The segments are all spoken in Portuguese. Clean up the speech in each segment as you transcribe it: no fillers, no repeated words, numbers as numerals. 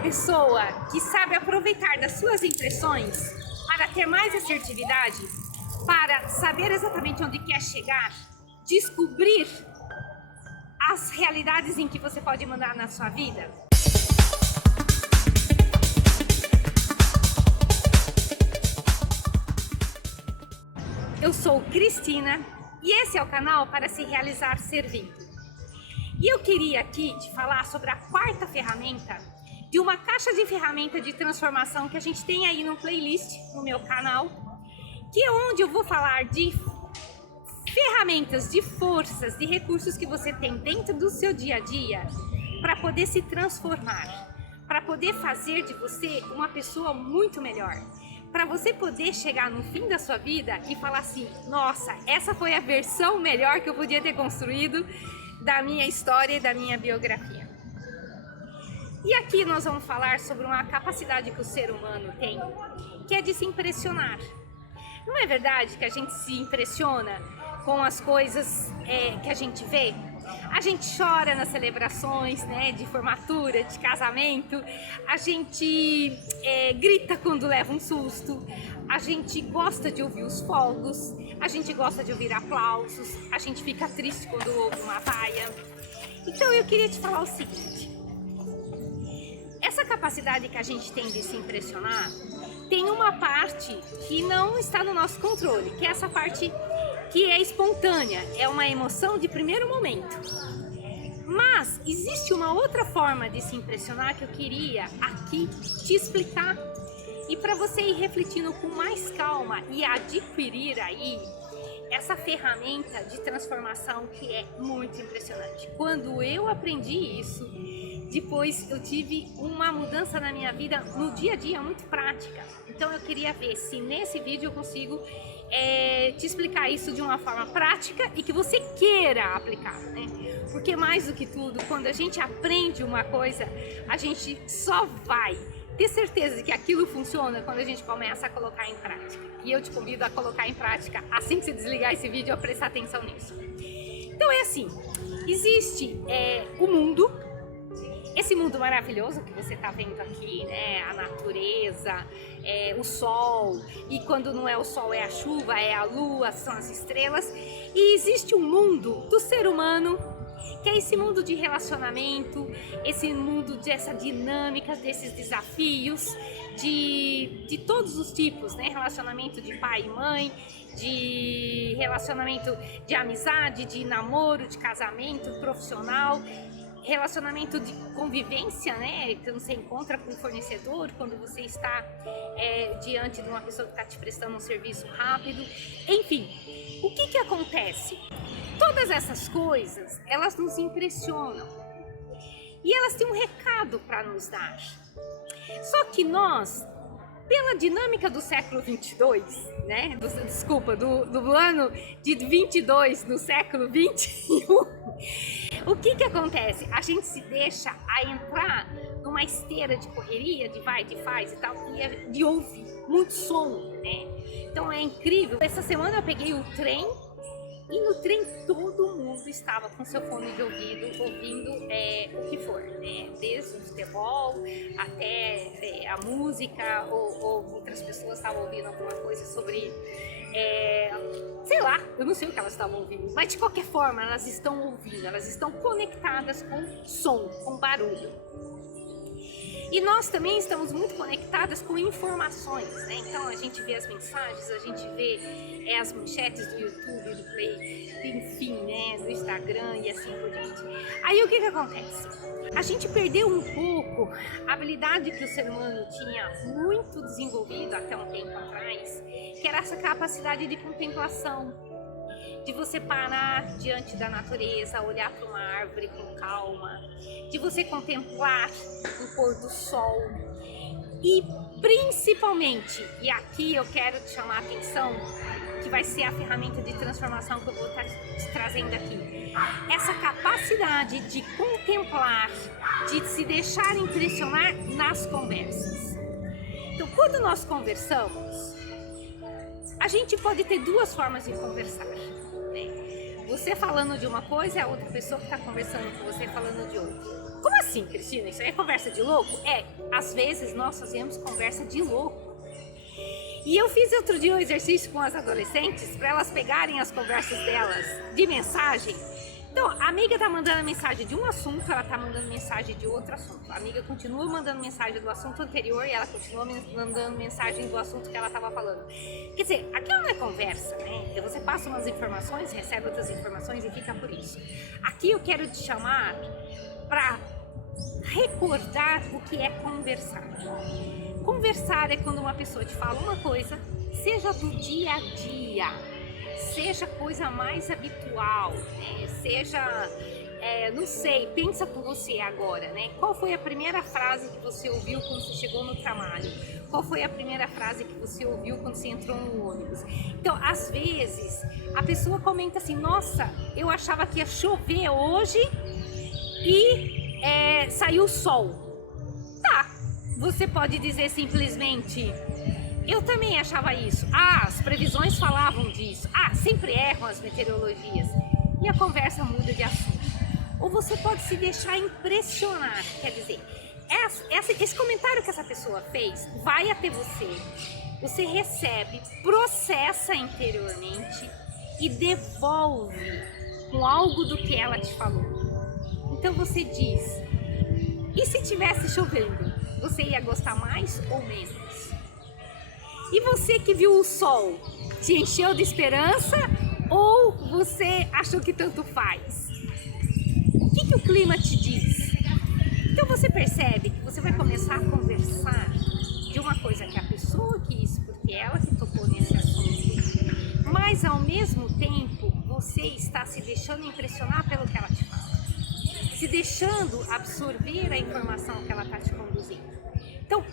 pessoa que sabe aproveitar das suas impressões para ter mais assertividade, para saber exatamente onde quer chegar, descobrir as realidades em que você pode mandar na sua vida? Eu sou Cristina e esse é o canal Para Se Realizar Servindo. E eu queria aqui te falar sobre a quarta ferramenta de uma caixa de ferramenta de transformação que a gente tem aí no playlist no meu canal, que é onde eu vou falar de ferramentas, de forças, de recursos que você tem dentro do seu dia a dia para poder se transformar, para poder fazer de você uma pessoa muito melhor, para você poder chegar no fim da sua vida e falar assim: nossa, essa foi a versão melhor que eu podia ter construído da minha história e da minha biografia. E aqui nós vamos falar sobre uma capacidade que o ser humano tem, que é de se impressionar. Não é verdade que a gente se impressiona com as coisas que a gente vê? A gente chora nas celebrações, né, de formatura, de casamento, a gente grita quando leva um susto, a gente gosta de ouvir os fogos, a gente gosta de ouvir aplausos, a gente fica triste quando ouve uma vaia. Então eu queria te falar o seguinte: essa capacidade que a gente tem de se impressionar tem uma parte que não está no nosso controle, que é essa parte que é espontânea, é uma emoção de primeiro momento. Mas existe uma outra forma de se impressionar que eu queria aqui te explicar, e para você ir refletindo com mais calma e adquirir aí essa ferramenta de transformação que é muito impressionante. Quando eu aprendi isso, depois eu tive uma mudança na minha vida no dia a dia muito prática. Então eu queria ver se nesse vídeo eu consigo te explicar isso de uma forma prática e que você queira aplicar, né? Porque mais do que tudo, quando a gente aprende uma coisa, a gente só vai ter certeza de que aquilo funciona quando a gente começa a colocar em prática. E eu te convido a colocar em prática assim que você desligar esse vídeo, a prestar atenção nisso. Então é assim, existe o mundo, esse mundo maravilhoso que você está vendo aqui, né? A natureza, o sol, e quando não é o sol é a chuva, é a lua, são as estrelas. E existe um mundo do ser humano, que é esse mundo de relacionamento, esse mundo dessa dinâmica, desses desafios, de todos os tipos, né? Relacionamento de pai e mãe, de relacionamento de amizade, de namoro, de casamento, profissional, relacionamento de convivência, né? Que você encontra com o fornecedor quando você está diante de uma pessoa que está te prestando um serviço rápido. Enfim, o que acontece? Todas essas coisas, elas nos impressionam e elas têm um recado para nos dar. Só que nós, pela dinâmica do século 22, né? Do ano de 22 no século 21, o que acontece? A gente se deixa a entrar numa esteira de correria, de vai, de faz e tal, e de ouvir muito som, né? Então é incrível. Essa semana eu peguei o trem e no trem todo mundo estava com seu fone de ouvido, ouvindo o que for, né? Desde o futebol até a música, ou outras pessoas estavam ouvindo alguma coisa sobre, sei lá, eu não sei o que elas estavam ouvindo, mas de qualquer forma elas estão ouvindo, elas estão conectadas com som, com barulho. E nós também estamos muito conectadas com informações, né? Então a gente vê as mensagens, a gente vê as manchetes do YouTube, do Play, enfim, né? Do Instagram e assim por diante. Aí o que acontece? A gente perdeu um pouco a habilidade que o ser humano tinha muito desenvolvido até um tempo atrás, que era essa capacidade de contemplação. De você parar diante da natureza, olhar para uma árvore com calma, de você contemplar o pôr do sol e principalmente, e aqui eu quero te chamar a atenção, que vai ser a ferramenta de transformação que eu vou estar te trazendo aqui, essa capacidade de contemplar, de se deixar impressionar nas conversas. Então, quando nós conversamos, a gente pode ter duas formas de conversar, né? Você falando de uma coisa e a outra pessoa que está conversando com você falando de outra. Como assim, Cristina? Isso aí é conversa de louco? Às vezes nós fazemos conversa de louco. E eu fiz outro dia um exercício com as adolescentes para elas pegarem as conversas delas de mensagem. Então, a amiga tá mandando mensagem de um assunto, ela tá mandando mensagem de outro assunto. A amiga continua mandando mensagem do assunto anterior e ela continua mandando mensagem do assunto que ela tava falando. Quer dizer, aquilo não é conversa, né? Você passa umas informações, recebe outras informações e fica por isso. Aqui eu quero te chamar para recordar o que é conversar. Conversar é quando uma pessoa te fala uma coisa, seja do dia a dia, seja coisa mais habitual, né? Seja, não sei, pensa por você agora, né? Qual foi a primeira frase que você ouviu quando você chegou no trabalho? Qual foi a primeira frase que você ouviu quando você entrou no ônibus? Então, às vezes, a pessoa comenta assim, nossa, eu achava que ia chover hoje e saiu o sol. Tá. Você pode dizer simplesmente, eu também achava isso. As previsões falavam disso. Sempre erram as meteorologias. E a conversa muda de assunto. Ou você pode se deixar impressionar. Quer dizer, esse comentário que essa pessoa fez vai até você. Você recebe, processa interiormente e devolve com algo do que ela te falou. Então você diz, e se tivesse chovendo? Você ia gostar mais ou menos? E você que viu o sol, te encheu de esperança ou você achou que tanto faz? O que o clima te diz? Então você percebe que você vai começar a conversar de uma coisa que a pessoa quis, porque ela que tocou nesse assunto, mas ao mesmo tempo você está se deixando impressionar pelo que ela te fala, se deixando absorver a informação que ela está te conduzindo. Então,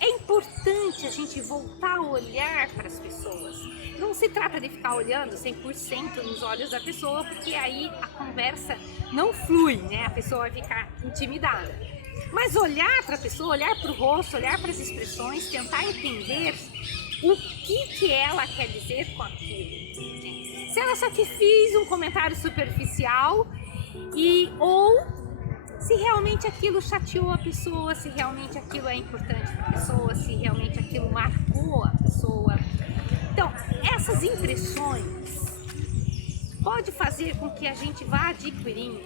é importante a gente voltar a olhar para as pessoas. Não se trata de ficar olhando 100% nos olhos da pessoa, porque aí a conversa não flui, né? A pessoa vai ficar intimidada. Mas olhar para a pessoa, olhar para o rosto, olhar para as expressões, tentar entender o que ela quer dizer com aquilo. Se ela só te fez um comentário superficial ou se realmente aquilo chateou a pessoa, se realmente aquilo é importante para a pessoa, se realmente aquilo marcou a pessoa. Então, essas impressões pode fazer com que a gente vá adquirindo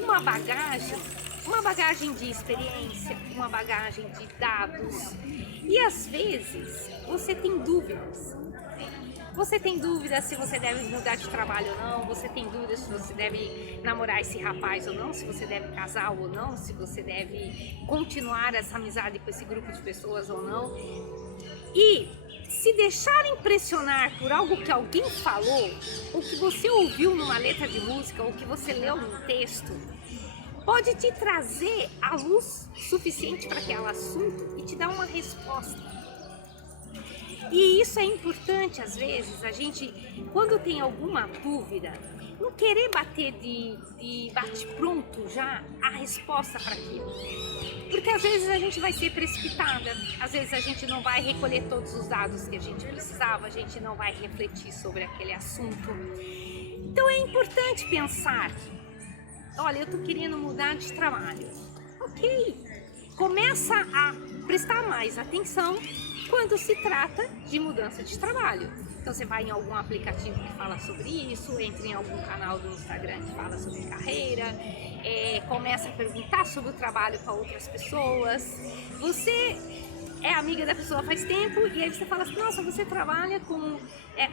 uma bagagem de experiência, uma bagagem de dados. E às vezes você tem dúvidas. Você tem dúvidas se você deve mudar de trabalho ou não, você tem dúvidas se você deve namorar esse rapaz ou não, se você deve casar ou não, se você deve continuar essa amizade com esse grupo de pessoas ou não. E se deixar impressionar por algo que alguém falou, ou que você ouviu numa letra de música, ou que você leu num texto, pode te trazer a luz suficiente para aquele assunto e te dar uma resposta. E isso é importante, às vezes, a gente, quando tem alguma dúvida, não querer bater de bate-pronto já a resposta para aquilo. Porque às vezes a gente vai ser precipitada, às vezes a gente não vai recolher todos os dados que a gente precisava, a gente não vai refletir sobre aquele assunto. Então é importante pensar, olha, eu tô querendo mudar de trabalho. Ok, começa a prestar mais atenção quando se trata de mudança de trabalho. Então você vai em algum aplicativo que fala sobre isso, entra em algum canal do Instagram que fala sobre carreira, começa a perguntar sobre o trabalho para outras pessoas. Você é amiga da pessoa faz tempo e aí você fala assim, nossa, você trabalha como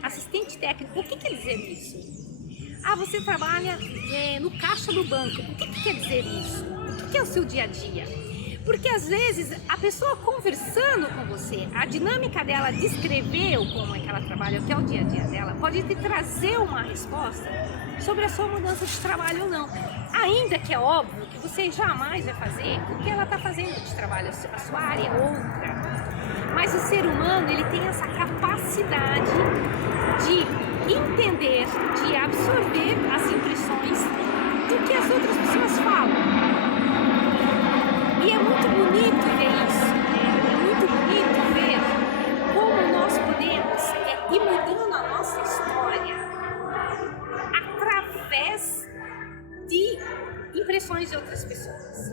assistente técnico, o que quer dizer isso? Você trabalha no caixa do banco, o que quer dizer isso? O que é o seu dia a dia? Porque às vezes a pessoa conversando com você, a dinâmica dela descrever como é que ela trabalha, o que é o dia a dia dela, pode te trazer uma resposta sobre a sua mudança de trabalho ou não. Ainda que é óbvio que você jamais vai fazer o que ela está fazendo de trabalho, a sua área é outra. Mas o ser humano, ele tem essa capacidade de entender, de absorver as impressões do que as outras pessoas falam. E é muito bonito ver isso, né? É muito bonito ver como nós podemos ir mudando a nossa história através de impressões de outras pessoas.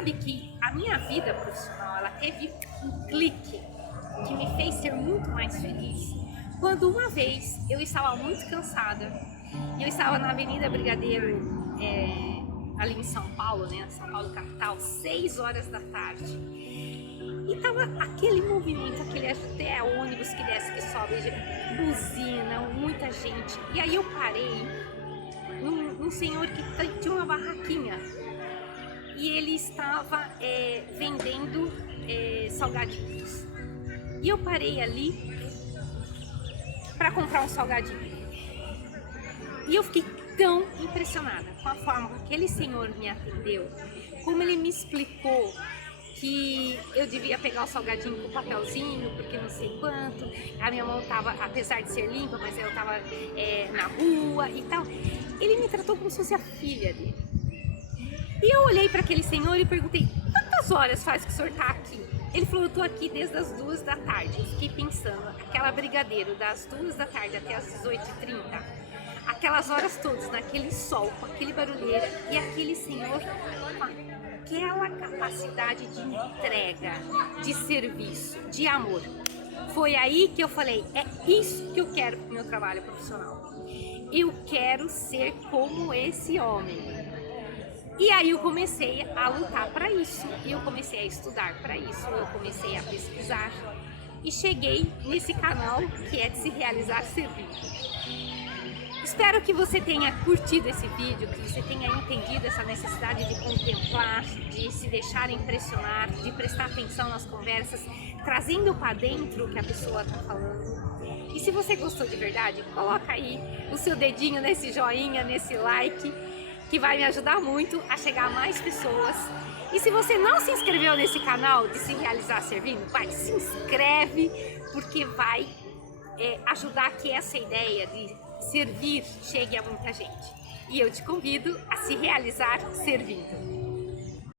sabe que a minha vida profissional, ela teve um clique que me fez ser muito mais feliz quando uma vez eu estava muito cansada e eu estava na Avenida Brigadeiro, ali em São Paulo, né, São Paulo capital, 6 horas da tarde. E tava aquele movimento, aquele até ônibus que desce, que sobe, buzina, muita gente. E aí eu parei num senhor que tinha uma barraquinha e ele estava vendendo salgadinhos. E eu parei ali para comprar um salgadinho. E eu fiquei tão impressionada com a forma que aquele senhor me atendeu, como ele me explicou que eu devia pegar o salgadinho com o papelzinho, porque não sei quanto, a minha mão tava, apesar de ser limpa, mas eu tava na rua e tal. Ele me tratou como se fosse a filha dele. E eu olhei para aquele senhor e perguntei, quantas horas faz que o senhor tá aqui? Ele falou, eu tô aqui desde as 2 da tarde. Eu fiquei pensando, aquela Brigadeiro das 2 da tarde até as 18h30, aquelas horas todas, naquele sol, com aquele barulheira, e aquele senhor com aquela capacidade de entrega, de serviço, de amor. Foi aí que eu falei, é isso que eu quero pro meu trabalho profissional. Eu quero ser como esse homem. E aí eu comecei a lutar para isso, eu comecei a estudar para isso, eu comecei a pesquisar e cheguei nesse canal que é de se realizar servindo. Espero que você tenha curtido esse vídeo, que você tenha entendido essa necessidade de contemplar, de se deixar impressionar, de prestar atenção nas conversas, trazendo para dentro o que a pessoa está falando. E se você gostou de verdade, coloca aí o seu dedinho nesse joinha, nesse like, que vai me ajudar muito a chegar a mais pessoas. E se você não se inscreveu nesse canal de Se Realizar Servindo, vai, se inscreve, porque vai ajudar que essa ideia de servir chegue a muita gente. E eu te convido a se realizar servindo.